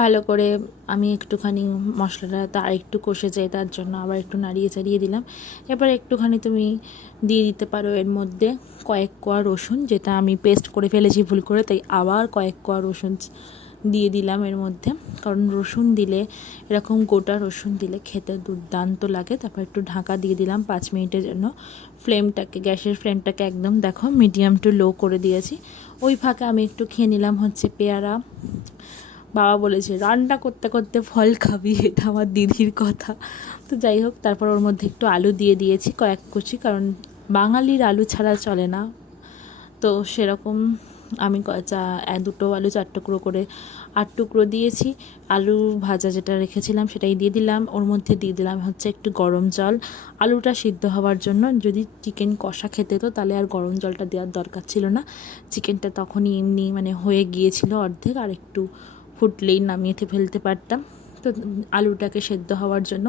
ভালো করে আমি একটুখানি মশলাটা আর একটু কষে যাই, তার জন্য আবার একটু নাড়িয়ে চাড়িয়ে দিলাম। এবার একটুখানি তুমি দিয়ে দিতে পারো এর মধ্যে কয়েক কোয়া রসুন, যেটা আমি পেস্ট করে ফেলেছি ভুল করে, তাই আবার কয়েক কোয়া রসুন দিয়ে দিলাম এর মধ্যে। কারণ রসুন দিলে, এরকম গোটা রসুন দিলে খেতে দুর্দান্ত লাগে। তারপর একটু ঢাকা দিয়ে দিলাম 5 মিনিটের জন্য। গ্যাসের ফ্লেমটাকে একদম দেখো মিডিয়াম টু লো করে দিয়েছি। ওই ফাঁকে আমি একটু খেয়ে নিলাম হচ্ছে পেয়ারা। বাবা বলেছে রান্না করতে করতে ফল খাবি, এটা আমার দিদির কথা। তো যাই হোক, তারপর ওর মধ্যে একটু আলু দিয়ে দিয়েছি কয়েক কুচি, কারণ বাঙালির আলু ছাড়া চলে না। তো সেরকম আমি দুটো আলু 4 টুকরো করে 8 টুকরো দিয়েছি। আলু ভাজা যেটা রেখেছিলাম সেটাই দিয়ে দিলাম। ওর মধ্যে দিয়ে দিলাম হচ্ছে একটু গরম জল আলুটা সিদ্ধ হওয়ার জন্য। যদি চিকেন কষা খেতে তো তাহলে আর গরম জলটা দেওয়ার দরকার ছিল না। চিকেনটা তখনই এমনি হয়ে গিয়েছিল অর্ধেক, আর একটু ফুটলেই নামিয়ে ফেলতে পারতাম। তো আলুটাকে সেদ্ধ হওয়ার জন্য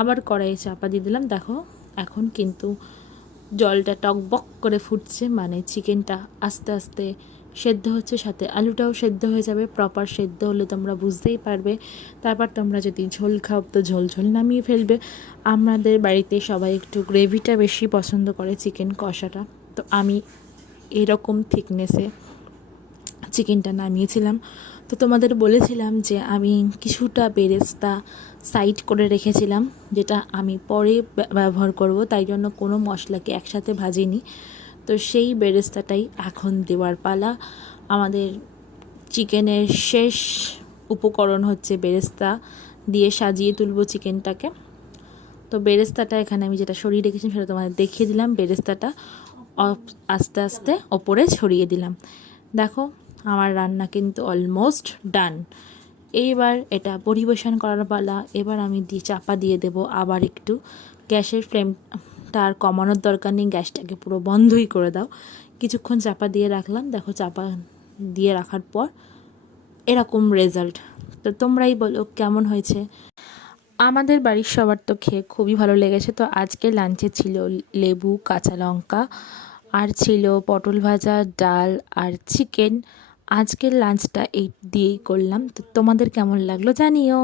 আবার কড়াইয়ে চাপা দিয়ে দিলাম। দেখো এখন কিন্তু জলটা টকবক করে ফুটছে, চিকেনটা আস্তে আস্তে সেদ্ধ হচ্ছে, সাথে আলুটাও সেদ্ধ হয়ে যাবে। প্রপার সেদ্ধ হলে তোমরা বুঝতেই পারবে। তারপর তোমরা যদি ঝোল খাও তো ঝোল ঝোল নামিয়ে ফেলবে। আমাদের বাড়িতে সবাই একটু গ্রেভিটা বেশি পছন্দ করে চিকেন কষাটা, তো আমি এরকম থিকনেসে চিকেনটা নামিয়েছিলাম। তো তোমাদের বলেছিলাম যে আমি কিছুটা বেরেস্তা সাইড করে রেখেছিলাম, যেটা আমি পরে ব্যবহার করব, তাই জন্য কোনো মশলাকে একসাথে ভাজিনি। তো সেই বেরেস্তাটাই এখন দেওয়ার পালা। আমাদের চিকেনের শেষ উপকরণ হচ্ছে বেরেস্তা, দিয়ে সাজিয়ে তুলব চিকেনটাকে। তো বেরেস্তাটা এখানে আমি যেটা সরিয়ে রেখেছিলাম সেটা তোমাদের দেখিয়ে দিলাম। বেরেস্তাটা আস্তে আস্তে ওপরে ছড়িয়ে দিলাম। দেখো আমার রান্না কিন্তু অলমোস্ট ডান। এইবার এটা পরিবেশন করার পালা। এবার আমি চাপা দিয়ে দেব আবার একটু। গ্যাসের ফ্লেমটা আর কমানোর দরকার নেই, গ্যাসটাকে পুরো বন্ধই করে দাও। কিছুক্ষণ চাপা দিয়ে রাখলাম। দেখো চাপা দিয়ে রাখার পর এরকম রেজাল্ট। তো তোমরাই বলো কেমন হয়েছে। আমাদের বাড়ির সবার তো খেয়ে খুবই ভালো লেগেছে। তো আজকে লাঞ্চে ছিল লেবু, কাঁচা লঙ্কা, আর ছিল পটল ভাজা, ডাল আর চিকেন। আজকের লাঞ্চটা এই দিয়েই করলাম। তো তোমাদের কেমন লাগলো জানিও।